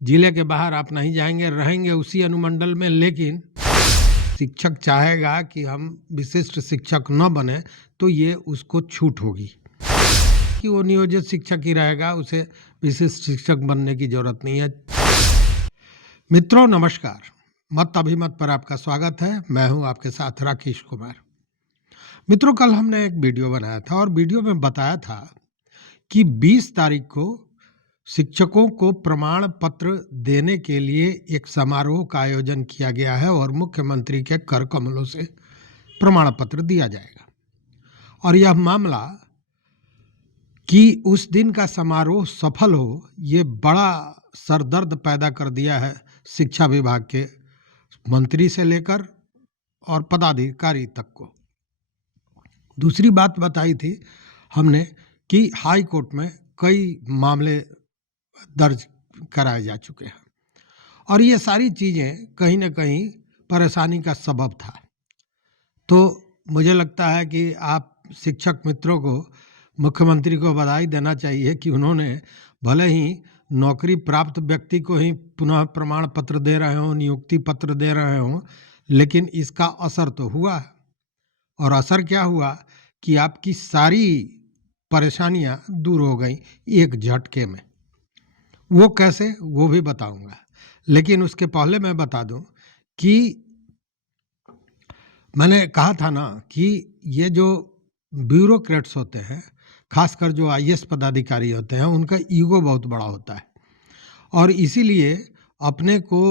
जिले के बाहर आप नहीं जाएंगे, रहेंगे उसी अनुमंडल में, लेकिन शिक्षक चाहेगा कि हम विशिष्ट शिक्षक न बने तो ये उसको छूट होगी कि वो नियोजित शिक्षक ही रहेगा, उसे विशिष्ट शिक्षक बनने की जरूरत नहीं है। मित्रों नमस्कार, मत अभिमत पर आपका स्वागत है। मैं हूं आपके साथ राकेश कुमार। मित्रों, कल हमने एक वीडियो बनाया था और वीडियो में बताया था कि 20 तारीख को शिक्षकों को प्रमाण पत्र देने के लिए एक समारोह का आयोजन किया गया है और मुख्यमंत्री के कर कमलों से प्रमाण पत्र दिया जाएगा। और यह मामला कि उस दिन का समारोह सफल हो, ये बड़ा सरदर्द पैदा कर दिया है शिक्षा विभाग के मंत्री से लेकर और पदाधिकारी तक को। दूसरी बात बताई थी हमने कि हाई कोर्ट में कई मामले दर्ज कराए जा चुके हैं और ये सारी चीज़ें कहीं ना कहीं परेशानी का सबब था। तो मुझे लगता है कि आप शिक्षक मित्रों को, मुख्यमंत्री को बधाई देना चाहिए कि उन्होंने भले ही नौकरी प्राप्त व्यक्ति को ही पुनः प्रमाण पत्र दे रहे हों, नियुक्ति पत्र दे रहे हों, लेकिन इसका असर तो हुआ है। और असर क्या हुआ कि आपकी सारी परेशानियां दूर हो गई एक झटके में। वो कैसे, वो भी बताऊंगा, लेकिन उसके पहले मैं बता दूं कि मैंने कहा था ना कि ये जो ब्यूरोक्रेट्स होते हैं, खासकर जो आईएएस पदाधिकारी होते हैं, उनका ईगो बहुत बड़ा होता है और इसीलिए अपने को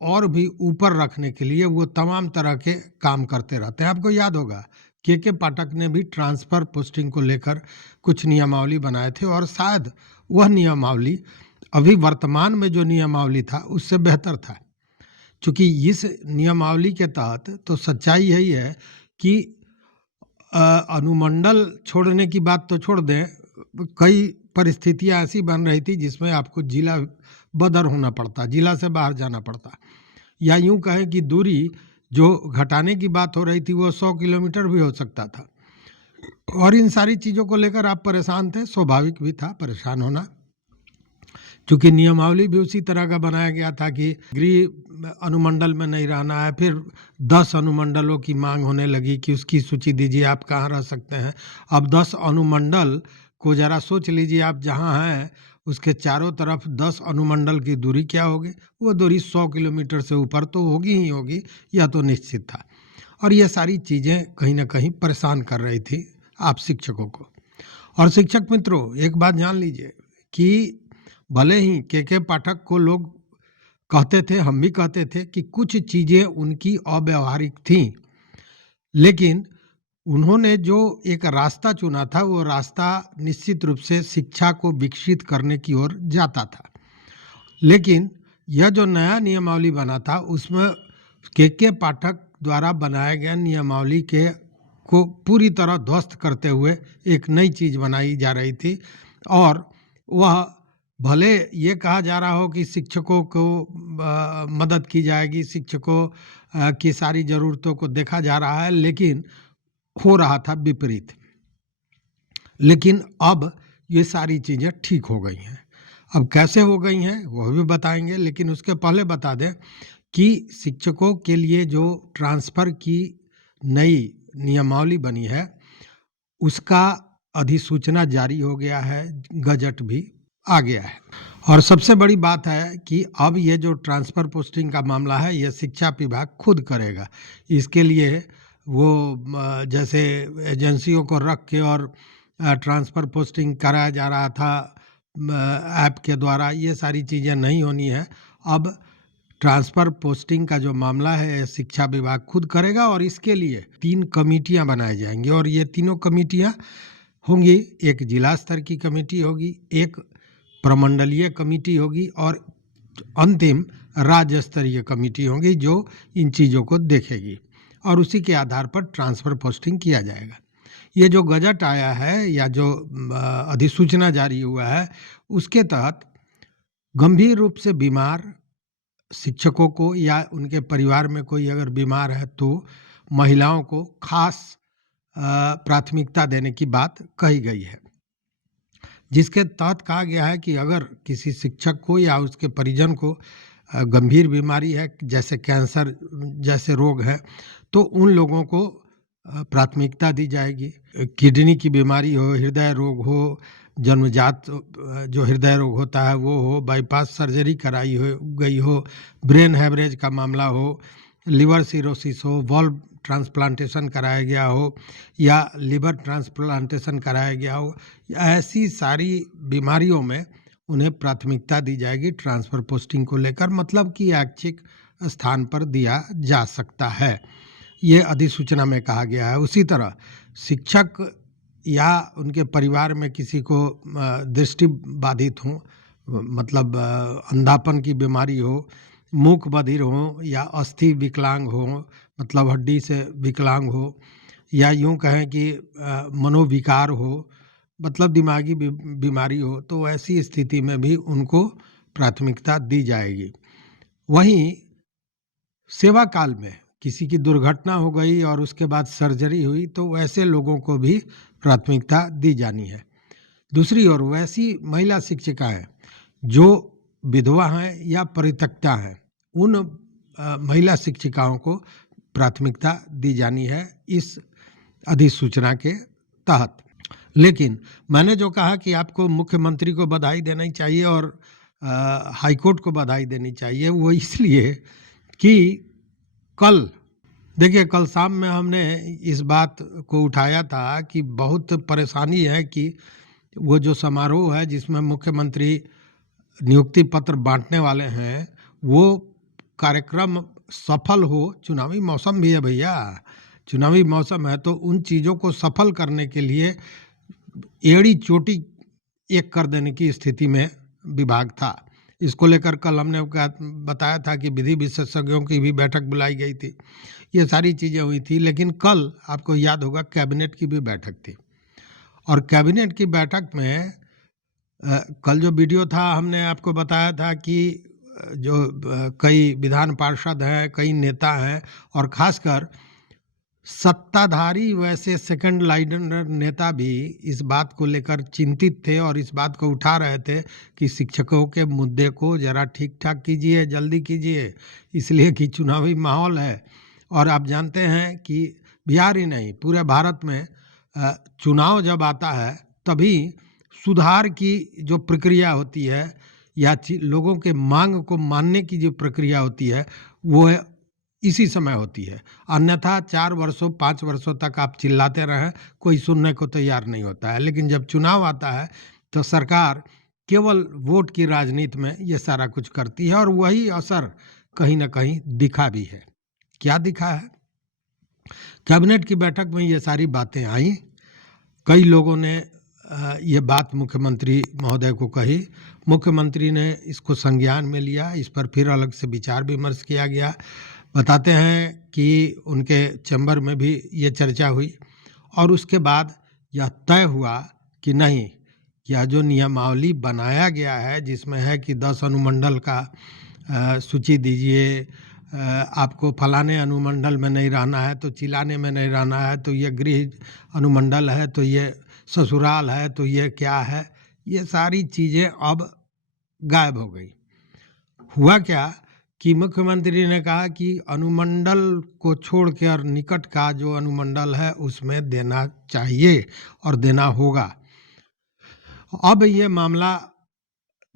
और भी ऊपर रखने के लिए वो तमाम तरह के काम करते रहते हैं। आपको याद होगा के पाठक ने भी ट्रांसफ़र पोस्टिंग को लेकर कुछ नियमावली बनाए थे और शायद वह नियमावली अभी वर्तमान में जो नियमावली था उससे बेहतर था, क्योंकि इस नियमावली के तहत तो सच्चाई यही है कि अनुमंडल छोड़ने की बात तो छोड़ दें, कई परिस्थितियां ऐसी बन रही थी जिसमें आपको जिला बदर होना पड़ता, जिला से बाहर जाना पड़ता, या यूं कहें कि दूरी जो घटाने की बात हो रही थी वो 100 किलोमीटर भी हो सकता था। और इन सारी चीज़ों को लेकर आप परेशान थे, स्वाभाविक भी था परेशान होना, क्योंकि नियमावली भी उसी तरह का बनाया गया था कि गृह अनुमंडल में नहीं रहना है। फिर 10 अनुमंडलों की मांग होने लगी कि उसकी सूची दीजिए, आप कहाँ रह सकते हैं। अब 10 अनुमंडल को ज़रा सोच लीजिए, आप जहाँ हैं उसके चारों तरफ 10 अनुमंडल की दूरी क्या होगी? वो दूरी 100 किलोमीटर से ऊपर तो होगी ही होगी, यह तो निश्चित था। और ये सारी चीज़ें कहीं ना कहीं परेशान कर रही थी आप शिक्षकों को। और शिक्षक मित्रों, एक बात जान लीजिए कि भले ही के पाठक को लोग कहते थे, हम भी कहते थे कि कुछ चीज़ें उनकी अव्यावहारिक थीं, लेकिन उन्होंने जो एक रास्ता चुना था वो रास्ता निश्चित रूप से शिक्षा को विकसित करने की ओर जाता था। लेकिन यह जो नया नियमावली बना था उसमें के पाठक द्वारा बनाया गया नियमावली के को पूरी तरह ध्वस्त करते हुए एक नई चीज़ बनाई जा रही थी। और वह भले ये कहा जा रहा हो कि शिक्षकों को मदद की जाएगी, शिक्षकों की सारी ज़रूरतों को देखा जा रहा है, लेकिन हो रहा था विपरीत। लेकिन अब ये सारी चीज़ें ठीक हो गई हैं। अब कैसे हो गई हैं वह भी बताएंगे, लेकिन उसके पहले बता दें कि शिक्षकों के लिए जो ट्रांसफ़र की नई नियमावली बनी है उसका अधिसूचना जारी हो गया है, गजट भी आ गया है। और सबसे बड़ी बात है कि अब ये जो ट्रांसफ़र पोस्टिंग का मामला है ये शिक्षा विभाग खुद करेगा। इसके लिए वो जैसे एजेंसियों को रख के और ट्रांसफ़र पोस्टिंग कराया जा रहा था ऐप के द्वारा, ये सारी चीज़ें नहीं होनी है। अब ट्रांसफ़र पोस्टिंग का जो मामला है शिक्षा विभाग खुद करेगा और इसके लिए 3 कमेटियां बनाई जाएंगी और ये तीनों कमेटियां होंगी, एक जिला स्तर की कमेटी होगी, एक प्रमंडलीय कमेटी होगी और अंतिम राज्य स्तरीय कमेटी होगी जो इन चीज़ों को देखेगी और उसी के आधार पर ट्रांसफ़र पोस्टिंग किया जाएगा। ये जो गजट आया है या जो अधिसूचना जारी हुआ है उसके तहत गंभीर रूप से बीमार शिक्षकों को या उनके परिवार में कोई अगर बीमार है तो महिलाओं को खास प्राथमिकता देने की बात कही गई है। जिसके तहत कहा गया है कि अगर किसी शिक्षक को या उसके परिजन को गंभीर बीमारी है, जैसे कैंसर जैसे रोग है, तो उन लोगों को प्राथमिकता दी जाएगी। किडनी की बीमारी हो, हृदय रोग हो, जन्मजात जो हृदय रोग होता है वो हो, बाईपास सर्जरी कराई हो गई हो, ब्रेन हैमरेज का मामला हो, लिवर सिरोसिस हो, वॉल्व ट्रांसप्लांटेशन कराया गया हो या लिवर ट्रांसप्लांटेशन कराया गया हो, ऐसी सारी बीमारियों में उन्हें प्राथमिकता दी जाएगी ट्रांसफ़र पोस्टिंग को लेकर, मतलब कि ऐच्छिक स्थान पर दिया जा सकता है, ये अधिसूचना में कहा गया है। उसी तरह शिक्षक या उनके परिवार में किसी को दृष्टि बाधित हो, मतलब अंधापन की बीमारी हो, मूक बधिर हो या अस्थि विकलांग हो, मतलब हड्डी से विकलांग हो, या यूं कहें कि मनोविकार हो, मतलब दिमागी बीमारी हो, तो ऐसी स्थिति में भी उनको प्राथमिकता दी जाएगी। वहीं सेवा काल में किसी की दुर्घटना हो गई और उसके बाद सर्जरी हुई, तो वैसे लोगों को भी प्राथमिकता दी जानी है। दूसरी ओर वैसी महिला शिक्षिकाएं जो विधवा हैं या परित्यक्ता हैं, उन महिला शिक्षिकाओं को प्राथमिकता दी जानी है इस अधिसूचना के तहत। लेकिन मैंने जो कहा कि आपको मुख्यमंत्री को बधाई देनी चाहिए और हाईकोर्ट को बधाई देनी चाहिए, वो इसलिए कि कल देखिए, कल शाम में हमने इस बात को उठाया था कि बहुत परेशानी है कि वो जो समारोह है जिसमें मुख्यमंत्री नियुक्ति पत्र बांटने वाले हैं, वो कार्यक्रम सफल हो। चुनावी मौसम भी है भैया, चुनावी मौसम है, तो उन चीज़ों को सफल करने के लिए एड़ी चोटी एक कर देने की स्थिति में विभाग था। इसको लेकर कल हमने बताया था कि विधि विशेषज्ञों की भी बैठक बुलाई गई थी, ये सारी चीज़ें हुई थी। लेकिन कल आपको याद होगा कैबिनेट की भी बैठक थी, और कैबिनेट की बैठक में कल जो वीडियो था हमने आपको बताया था कि जो कई विधान पार्षद हैं, कई नेता हैं, और खासकर सत्ताधारी वैसे सेकंड लाइनर नेता भी इस बात को लेकर चिंतित थे और इस बात को उठा रहे थे कि शिक्षकों के मुद्दे को ज़रा ठीक ठाक कीजिए, जल्दी कीजिए, इसलिए कि चुनावी माहौल है। और आप जानते हैं कि बिहार ही नहीं, पूरे भारत में चुनाव जब आता है तभी सुधार की जो प्रक्रिया होती है या लोगों के मांग को मानने की जो प्रक्रिया होती है, वो इसी समय होती है। अन्यथा 4 वर्षों 5 वर्षों तक आप चिल्लाते रहें, कोई सुनने को तैयार नहीं होता है। लेकिन जब चुनाव आता है तो सरकार केवल वोट की राजनीति में ये सारा कुछ करती है, और वही असर कहीं ना कहीं दिखा भी है। क्या दिखा है? कैबिनेट की बैठक में ये सारी बातें आई, कई लोगों ने ये बात मुख्यमंत्री महोदय को कही, मुख्यमंत्री ने इसको संज्ञान में लिया, इस पर फिर अलग से विचार विमर्श किया गया। बताते हैं कि उनके चैम्बर में भी ये चर्चा हुई और उसके बाद यह तय हुआ कि नहीं, यह जो नियमावली बनाया गया है जिसमें है कि 10 अनुमंडल का सूची दीजिए, आपको फलाने अनुमंडल में नहीं रहना है तो चिलाने में नहीं रहना है, तो ये गृह अनुमंडल है तो ये ससुराल है तो ये क्या है, ये सारी चीज़ें अब गायब हो गई। हुआ क्या कि मुख्यमंत्री ने कहा कि अनुमंडल को छोड़ के और निकट का जो अनुमंडल है उसमें देना चाहिए और देना होगा। अब ये मामला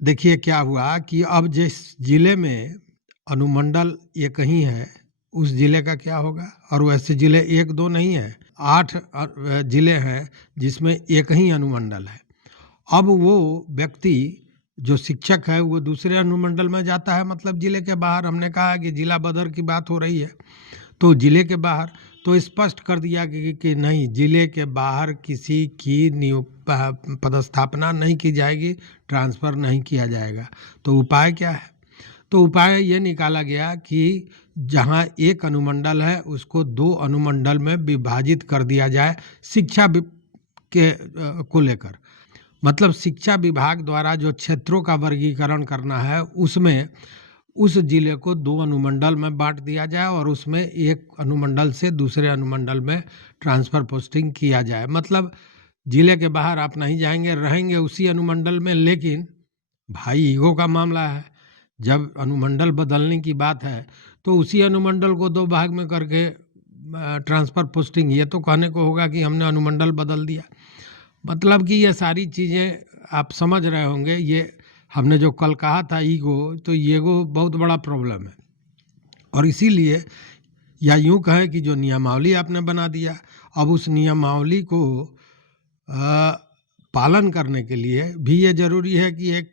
देखिए क्या हुआ कि अब जिस जिले में अनुमंडल ये कहीं है उस जिले का क्या होगा, और वैसे जिले 1-2 नहीं है, 8 जिले हैं जिसमें एक ही अनुमंडल है। अब वो व्यक्ति जो शिक्षक है वो दूसरे अनुमंडल में जाता है, मतलब जिले के बाहर। हमने कहा कि जिला बदर की बात हो रही है तो जिले के बाहर, तो स्पष्ट कर दिया कि नहीं, जिले के बाहर किसी की पदस्थापना नहीं की जाएगी, ट्रांसफ़र नहीं किया जाएगा। तो उपाय क्या है? तो उपाय ये निकाला गया कि जहाँ एक अनुमंडल है उसको 2 अनुमंडल में विभाजित कर दिया जाए शिक्षा के को लेकर। मतलब शिक्षा विभाग द्वारा जो क्षेत्रों का वर्गीकरण करना है उसमें उस जिले को 2 अनुमंडल में बांट दिया जाए और उसमें एक अनुमंडल से दूसरे अनुमंडल में ट्रांसफ़र पोस्टिंग किया जाए। मतलब जिले के बाहर आप नहीं जाएंगे, रहेंगे उसी अनुमंडल में, लेकिन भाई ईगो का मामला है। जब अनुमंडल बदलने की बात है तो उसी अनुमंडल को दो भाग में करके ट्रांसफ़र पोस्टिंग, ये तो कहने को होगा कि हमने अनुमंडल बदल दिया। मतलब कि ये सारी चीज़ें आप समझ रहे होंगे। ये हमने जो कल कहा था ईगो, तो ईगो बहुत बड़ा प्रॉब्लम है। और इसीलिए, या यूँ कहें कि जो नियमावली आपने बना दिया, अब उस नियमावली को पालन करने के लिए भी ये ज़रूरी है कि एक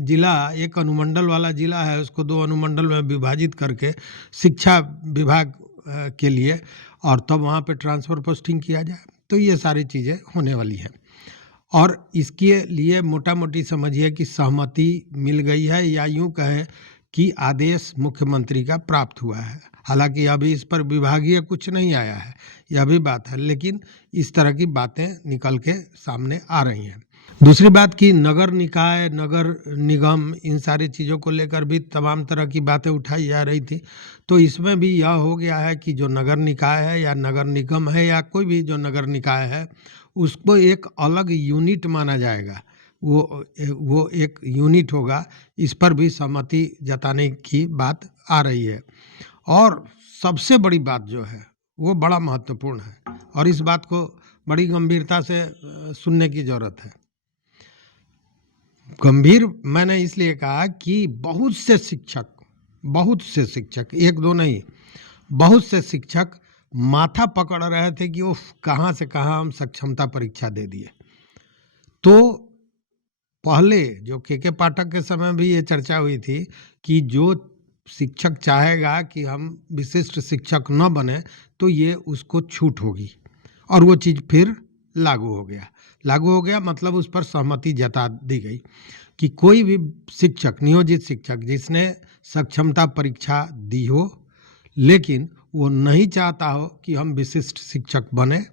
जिला, एक अनुमंडल वाला जिला है, उसको दो अनुमंडल में विभाजित करके शिक्षा विभाग के लिए, और तब वहाँ पे ट्रांसफ़र पोस्टिंग किया जाए। तो ये सारी चीज़ें होने वाली हैं, और इसके लिए मोटा मोटी समझिए कि सहमति मिल गई है, या यूँ कहें कि आदेश मुख्यमंत्री का प्राप्त हुआ है। हालांकि अभी इस पर विभागीय कुछ नहीं आया है, यह भी बात है, लेकिन इस तरह की बातें निकल के सामने आ रही हैं। दूसरी बात कि नगर निकाय, नगर निगम, इन सारी चीज़ों को लेकर भी तमाम तरह की बातें उठाई जा रही थी। तो इसमें भी यह हो गया है कि जो नगर निकाय है या नगर निगम है या कोई भी जो नगर निकाय है, उसको एक अलग यूनिट माना जाएगा। वो एक यूनिट होगा। इस पर भी सहमति जताने की बात आ रही है। और सबसे बड़ी बात जो है वो बड़ा महत्वपूर्ण है, और इस बात को बड़ी गंभीरता से सुनने की ज़रूरत है। गंभीर मैंने इसलिए कहा कि बहुत से शिक्षक, एक दो नहीं, बहुत से शिक्षक माथा पकड़ रहे थे कि उफ, कहाँ से कहाँ हम सक्षमता परीक्षा दे दिए। तो पहले जो के पाठक के समय भी ये चर्चा हुई थी कि जो शिक्षक चाहेगा कि हम विशिष्ट शिक्षक न बने तो ये उसको छूट होगी, और वो चीज़ फिर लागू हो गया। मतलब उस पर सहमति जता दी गई कि कोई भी शिक्षक, नियोजित शिक्षक जिसने सक्षमता परीक्षा दी हो लेकिन वो नहीं चाहता हो कि हम विशिष्ट शिक्षक बने,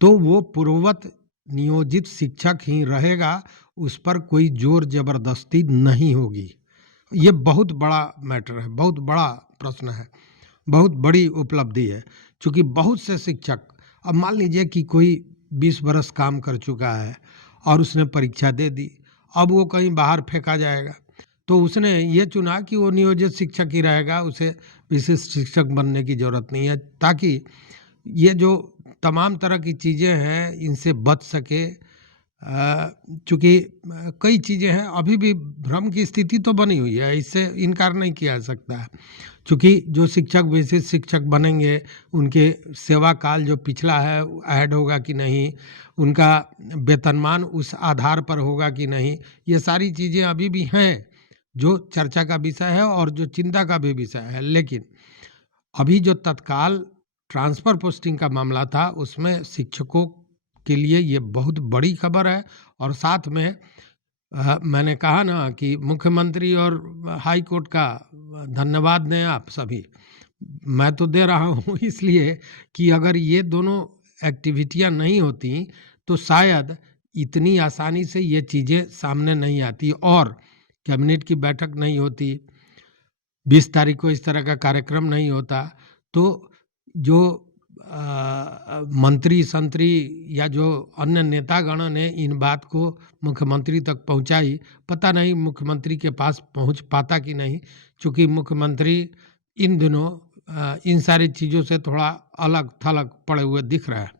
तो वो पूर्ववत नियोजित शिक्षक ही रहेगा, उस पर कोई जोर जबरदस्ती नहीं होगी। ये बहुत बड़ा मैटर है, बहुत बड़ा प्रश्न है, बहुत बड़ी उपलब्धि है। क्योंकि बहुत से शिक्षक, अब मान लीजिए कि कोई 20 बरस काम कर चुका है और उसने परीक्षा दे दी, अब वो कहीं बाहर फेंका जाएगा, तो उसने ये चुना कि वो नियोजित शिक्षक ही रहेगा, उसे विशिष्ट शिक्षक बनने की ज़रूरत नहीं है, ताकि ये जो तमाम तरह की चीज़ें हैं इनसे बच सके। चूँकि कई चीज़ें हैं, अभी भी भ्रम की स्थिति तो बनी हुई है, इससे इनकार नहीं किया जा सकता है। चूँकि जो शिक्षक विशिष्ट शिक्षक बनेंगे, उनके सेवा काल जो पिछला है ऐड होगा कि नहीं, उनका वेतनमान उस आधार पर होगा कि नहीं, ये सारी चीज़ें अभी भी हैं जो चर्चा का विषय है और जो चिंता का भी विषय है। लेकिन अभी जो तत्काल ट्रांसफ़र पोस्टिंग का मामला था, उसमें शिक्षकों के लिए ये बहुत बड़ी खबर है। और साथ में मैंने कहा ना कि मुख्यमंत्री और हाई कोर्ट का धन्यवाद दें आप सभी। मैं तो दे रहा हूँ इसलिए कि अगर ये दोनों एक्टिविटियाँ नहीं होती तो शायद इतनी आसानी से ये चीज़ें सामने नहीं आती, और कैबिनेट की बैठक नहीं होती, 20 तारीख को इस तरह का कार्यक्रम नहीं होता, तो जो मंत्री संतरी या जो अन्य नेतागण ने इन बात को मुख्यमंत्री तक पहुंचाई, पता नहीं मुख्यमंत्री के पास पहुंच पाता कि नहीं, क्योंकि मुख्यमंत्री इन दिनों इन सारी चीज़ों से थोड़ा अलग थलग पड़े हुए दिख रहा है।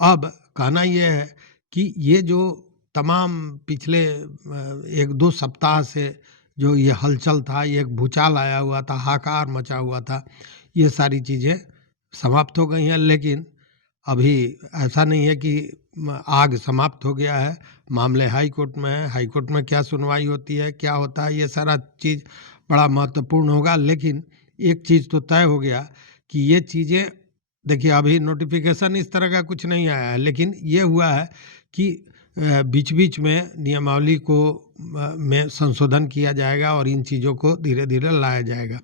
अब कहना यह है कि ये जो तमाम पिछले 1-2 सप्ताह से जो ये हलचल था, ये एक भूचाल आया हुआ था, हाहाकार मचा हुआ था, ये सारी चीज़ें समाप्त हो गई हैं। लेकिन अभी ऐसा नहीं है कि आग समाप्त हो गया है, मामले हाई कोर्ट में है। हाई कोर्ट में क्या सुनवाई होती है, क्या होता है, ये सारा चीज़ बड़ा महत्वपूर्ण होगा। लेकिन एक चीज़ तो तय हो गया कि ये चीज़ें, देखिए अभी नोटिफिकेशन इस तरह का कुछ नहीं आया है, लेकिन ये हुआ है कि बीच बीच में नियमावली को में संशोधन किया जाएगा और इन चीज़ों को धीरे धीरे लाया जाएगा।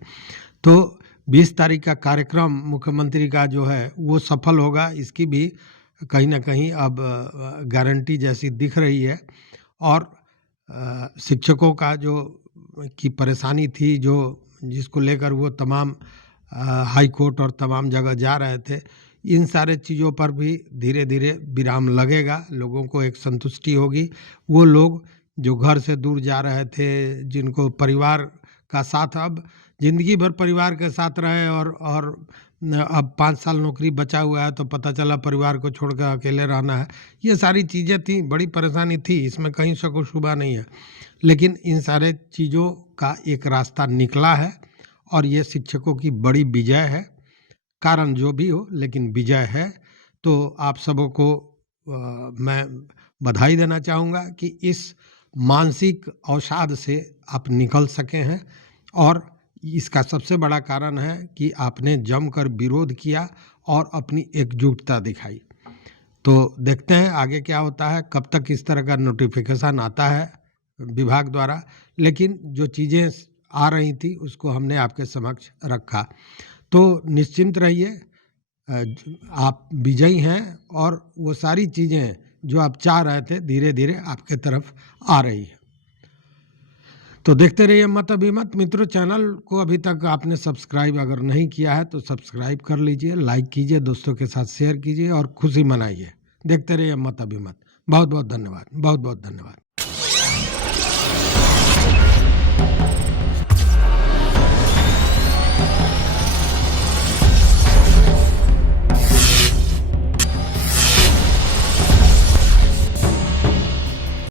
तो 20 तारीख का कार्यक्रम मुख्यमंत्री का जो है वो सफल होगा, इसकी भी कहीं ना कहीं अब गारंटी जैसी दिख रही है। और शिक्षकों का जो की परेशानी थी, जो जिसको लेकर वो तमाम हाई कोर्ट और तमाम जगह जा रहे थे, इन सारे चीज़ों पर भी धीरे धीरे विराम लगेगा, लोगों को एक संतुष्टि होगी। वो लोग जो घर से दूर जा रहे थे, जिनको परिवार का साथ, अब ज़िंदगी भर परिवार के साथ रहे और अब 5 साल नौकरी बचा हुआ है तो पता चला परिवार को छोड़कर अकेले रहना है। ये सारी चीज़ें थी, बड़ी परेशानी थी, इसमें कहीं शक व शुबा नहीं है। लेकिन इन सारे चीज़ों का एक रास्ता निकला है और ये शिक्षकों की बड़ी विजय है। कारण जो भी हो, लेकिन विजय है। तो आप सबों को मैं बधाई देना चाहूँगा कि इस मानसिक अवसाद से आप निकल सके हैं, और इसका सबसे बड़ा कारण है कि आपने जमकर विरोध किया और अपनी एकजुटता दिखाई। तो देखते हैं आगे क्या होता है, कब तक इस तरह का नोटिफिकेशन आता है विभाग द्वारा, लेकिन जो चीज़ें आ रही थी उसको हमने आपके समक्ष रखा। तो निश्चिंत रहिए, आप विजयी हैं और वो सारी चीज़ें जो आप चाह रहे थे धीरे धीरे आपके तरफ आ रही है। तो देखते रहिए मत अभिमत। मित्रों, चैनल को अभी तक आपने सब्सक्राइब अगर नहीं किया है तो सब्सक्राइब कर लीजिए, लाइक कीजिए, दोस्तों के साथ शेयर कीजिए और खुशी मनाइए। देखते रहिए मत अभिमत। बहुत बहुत धन्यवाद, बहुत बहुत धन्यवाद।